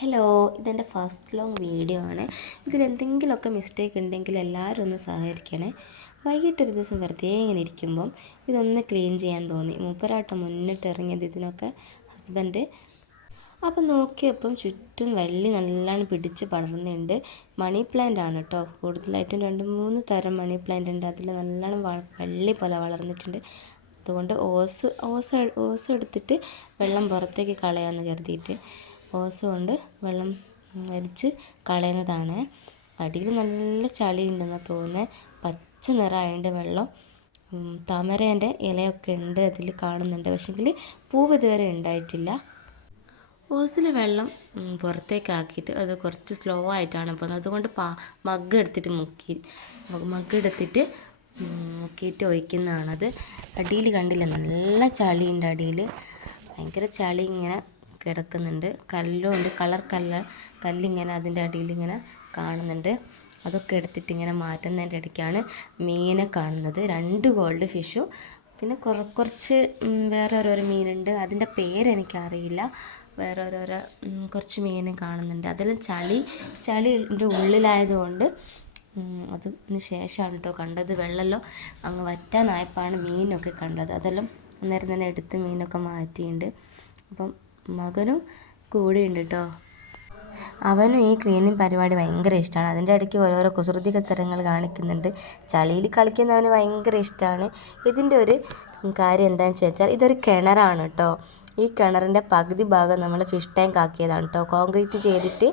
Hello, ഇതെൻ്റെ first long video ആണ്. ഇതിലെന്തെങ്കിലുമൊക്കെ mistake ഉണ്ടെങ്കിൽ എല്ലാവരും ഒന്ന് സഹകരിക്കണേ. വൈകിട്ടൊരു ദിവസം വെറുതെ ഇങ്ങനെ ഇരിക്കുമ്പം ഇതൊന്ന് ക്ലീൻ ചെയ്യാൻ തോന്നി. മൂപ്പരാട്ടം മുന്നിട്ട് ഇറങ്ങിയത് ഇതിനൊക്കെ ഹസ്ബൻഡ്. അപ്പം നോക്കിയപ്പം ചുറ്റും വള്ളി നല്ലോണം പിടിച്ച് പടർന്നുണ്ട്. മണി പ്ലാന്റ് ആണ് കേട്ടോ. കൂടുതലായിട്ടും 2-3 തരം മണി പ്ലാന്റ് ഉണ്ട്. അതിൽ നല്ലോണം വള്ളി പോലെ വളർന്നിട്ടുണ്ട്. അതുകൊണ്ട് ഓസ് എടുത്തിട്ട് വെള്ളം പുറത്തേക്ക് കളയാമെന്ന് കരുതിയിട്ട് ഓസ് കൊണ്ട് വെള്ളം വലിച്ച് കളയുന്നതാണ്. അടിയിൽ നല്ല ചളി ഉണ്ടെന്നാണ് തോന്നുന്നത്. പച്ച നിറമായതുകൊണ്ട് വെള്ളം താമരേൻ്റെ ഇലയൊക്കെ ഉണ്ട് അതിൽ കാണുന്നുണ്ട്. പക്ഷെങ്കിൽ പൂവ് ഇതുവരെ ഉണ്ടായിട്ടില്ല. ഓസിൽ വെള്ളം പുറത്തേക്കാക്കിയിട്ട് അത് കുറച്ച് സ്ലോ ആയിട്ടാണ് പോകുന്നത്. അതുകൊണ്ട് മഗ്ഗ് എടുത്തിട്ട് മുക്കിയിട്ട് ഒഴിക്കുന്നതാണത്. അടിയിൽ കണ്ടില്ല, നല്ല ചളിയുണ്ട് അടിയിൽ. ഭയങ്കര ചളി ഇങ്ങനെ കിടക്കുന്നുണ്ട്. കല്ലുണ്ട്, കല്ലിങ്ങനെ അതിൻ്റെ അടിയിൽ ഇങ്ങനെ കാണുന്നുണ്ട്. അതൊക്കെ എടുത്തിട്ട് ഇങ്ങനെ മാറ്റുന്നതിൻ്റെ ഇടയ്ക്കാണ് മീനെ കാണുന്നത്. 2 ഗോൾഡ് ഫിഷും പിന്നെ കുറച്ച് വേറെ ഓരോരോ മീനുണ്ട്. അതിൻ്റെ പേരെനിക്കറിയില്ല. വേറെ ഓരോരോ കുറച്ച് മീനും കാണുന്നുണ്ട്. അതെല്ലാം ചളിൻ്റെ ഉള്ളിലായതുകൊണ്ട് അതിന് ശേഷമാണ് കേട്ടോ കണ്ടത്. വെള്ളമെല്ലാം അങ്ങ് വറ്റാനായപ്പോഴാണ് മീനൊക്കെ കണ്ടത്. അതെല്ലാം അന്നേരം തന്നെ എടുത്ത് മീനൊക്കെ മാറ്റിയിട്ടുണ്ട്. അപ്പം മകനും കൂടെയുണ്ട് കേട്ടോ. അവനും ഈ ക്ലീനിങ് പരിപാടി ഭയങ്കര ഇഷ്ടമാണ്. അതിൻ്റെ ഇടയ്ക്ക് ഓരോരോ കുസൃതി തരങ്ങൾ കാണിക്കുന്നുണ്ട്. ചളിയിൽ കളിക്കുന്നവന് ഭയങ്കര ഇഷ്ടമാണ്. ഇതിൻ്റെ ഒരു കാര്യം എന്താണെന്ന് വെച്ചാൽ ഇതൊരു കിണറാണ് കേട്ടോ. ഈ കിണറിൻ്റെ പകുതി ഭാഗം നമ്മൾ ഫിഷ് ടാങ്ക് ആക്കിയതാണ് കേട്ടോ. കോൺക്രീറ്റ് ചെയ്തിട്ട്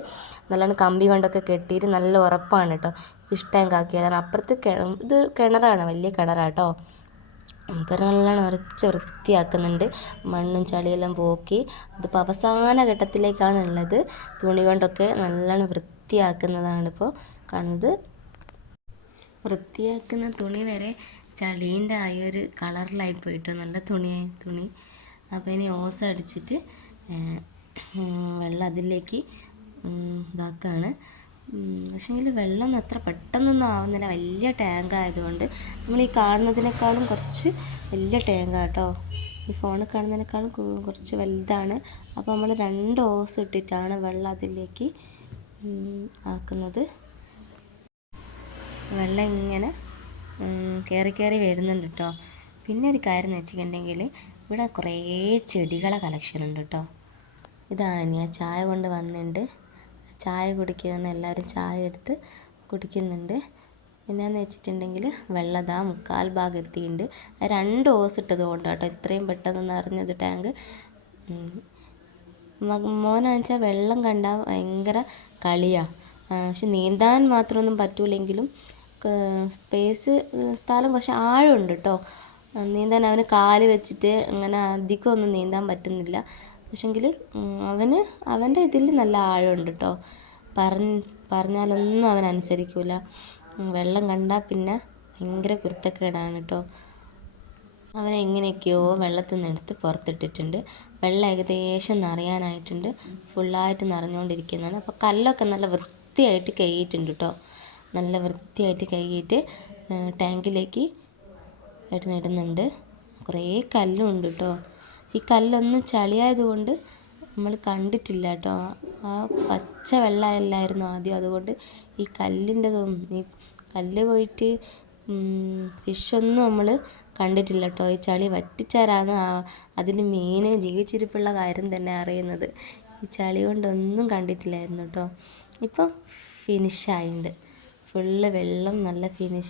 നല്ലോണം കമ്പി കൊണ്ടൊക്കെ കെട്ടിയിട്ട് നല്ല ഉറപ്പാണ് കേട്ടോ. ഫിഷ് ടാങ്ക് ആക്കിയതാണ്. അപ്പുറത്ത് ഇത് കിണറാണ്, വലിയ കിണറാണ് കേട്ടോ. ഇപ്പം നല്ലോണം വൃത്തിയാക്കുന്നുണ്ട്. മണ്ണും ചളിയെല്ലാം പോക്കി അതിപ്പോൾ അവസാന ഘട്ടത്തിലേക്കാണ് ഉള്ളത്. തുണി കൊണ്ടൊക്കെ നല്ലോണം വൃത്തിയാക്കുന്നതാണ് ഇപ്പോൾ കാണുന്നത്. വൃത്തിയാക്കുന്ന തുണി വരെ ചളീൻ്റെ ആ ഒരു കളറിലായി പോയിട്ടോ. നല്ല തുണി. അപ്പോൾ ഇനി ഓസ് അടിച്ചിട്ട് വെള്ളം അതിലേക്ക് ഇതാക്കുകയാണ്. പക്ഷേങ്കിൽ വെള്ളം അത്ര പെട്ടെന്നൊന്നും ആവുന്നില്ല. വലിയ ടാങ്ക് ആയതുകൊണ്ട് നമ്മൾ ഈ കാണുന്നതിനേക്കാളും കുറച്ച് വലിയ ടാങ്കാണ് കേട്ടോ. ഈ ഫോണിൽ കാണുന്നതിനേക്കാളും കുറച്ച് വലുതാണ്. അപ്പോൾ നമ്മൾ 2 ഓസ് ഇട്ടിട്ടാണ് വെള്ളം അതിലേക്ക് ആക്കുന്നത്. വെള്ളം ഇങ്ങനെ കയറി വരുന്നുണ്ട് കേട്ടോ. പിന്നെ ഒരു കാര്യം എന്ന് വെച്ചിട്ടുണ്ടെങ്കിൽ ഇവിടെ കുറേ ചെടികളെ കളക്ഷൻ ഉണ്ട് കേട്ടോ. ഇതാണ് ഞാൻ ചായ കൊണ്ട് വന്നിട്ടുണ്ട്. ചായ കുടിക്കുന്ന എല്ലാവരും ചായ എടുത്ത് കുടിക്കുന്നുണ്ട്. പിന്നെയെന്ന് വെച്ചിട്ടുണ്ടെങ്കിൽ വെള്ളതാ 3/4 ഭാഗം എത്തിയിട്ടുണ്ട്. 2 ഓസ് ഇട്ടത് കൊണ്ട് കേട്ടോ ഇത്രയും പെട്ടെന്ന് നിറഞ്ഞത് ടാങ്ക്. മോനെന്ന് വെച്ചാൽ വെള്ളം കണ്ടാൽ ഭയങ്കര കളിയാണ്. പക്ഷെ നീന്താൻ മാത്രമൊന്നും പറ്റൂലെങ്കിലും സ്ഥലം കുറച്ച് ആഴമുണ്ട് കേട്ടോ. നീന്താൻ അവന് കാല് വെച്ചിട്ട് അങ്ങനെ അധികമൊന്നും നീന്താൻ പറ്റുന്നില്ല. പക്ഷെങ്കിൽ അവൻ്റെ ഇതിൽ നല്ല ആഴമുണ്ട് കേട്ടോ. പറഞ്ഞാലൊന്നും അവൻ അനുസരിക്കില്ല. വെള്ളം കണ്ടാൽ പിന്നെ ഭയങ്കര കുരുത്തക്കേടാണ് കേട്ടോ. അവനെ എങ്ങനെയൊക്കെയോ വെള്ളത്തിൽ നിന്ന് എടുത്ത് പുറത്തിട്ടിട്ടുണ്ട്. വെള്ളം ഏകദേശം നിറയാനായിട്ടുണ്ട്. ഫുള്ളായിട്ട് നിറഞ്ഞുകൊണ്ടിരിക്കുന്നതാണ്. അപ്പോൾ കല്ലൊക്കെ നല്ല വൃത്തിയായിട്ട് കഴുകിയിട്ടുണ്ട് കേട്ടോ. നല്ല വൃത്തിയായിട്ട് കഴുകിയിട്ട് ടാങ്കിലേക്ക് ഇടുന്നുണ്ട്. കുറേ കല്ലുണ്ട് കേട്ടോ. ഈ കല്ലൊന്നും ചളിയായതുകൊണ്ട് നമ്മൾ കണ്ടിട്ടില്ല കേട്ടോ. ആ പച്ച വെള്ളമല്ലായിരുന്നു ആദ്യം. അതുകൊണ്ട് ഈ കല്ലിൻ്റെതും ഈ കല്ല് പോയിട്ട് ഫിഷൊന്നും നമ്മൾ കണ്ടിട്ടില്ല കേട്ടോ. ഈ ചളി വറ്റിച്ചാലാണ് അതിൽ മീൻ ജീവിച്ചിരിപ്പുള്ള കാര്യം തന്നെ അറിയുന്നത്. ഈ ചളി കൊണ്ടൊന്നും കണ്ടിട്ടില്ലായിരുന്നു കേട്ടോ. ഇപ്പം ഫിനിഷായിട്ടുണ്ട്. ഫുള്ള് വെള്ളം നല്ല ഫിനിഷ്.